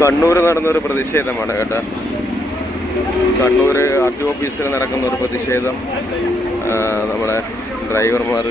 കണ്ണൂർ നടന്നൊരു പ്രതിഷേധമാണ് കേട്ടോ. കണ്ണൂർ RTO ഓഫീസിൽ നടക്കുന്ന ഒരു പ്രതിഷേധം. നമ്മുടെ ഡ്രൈവർമാർ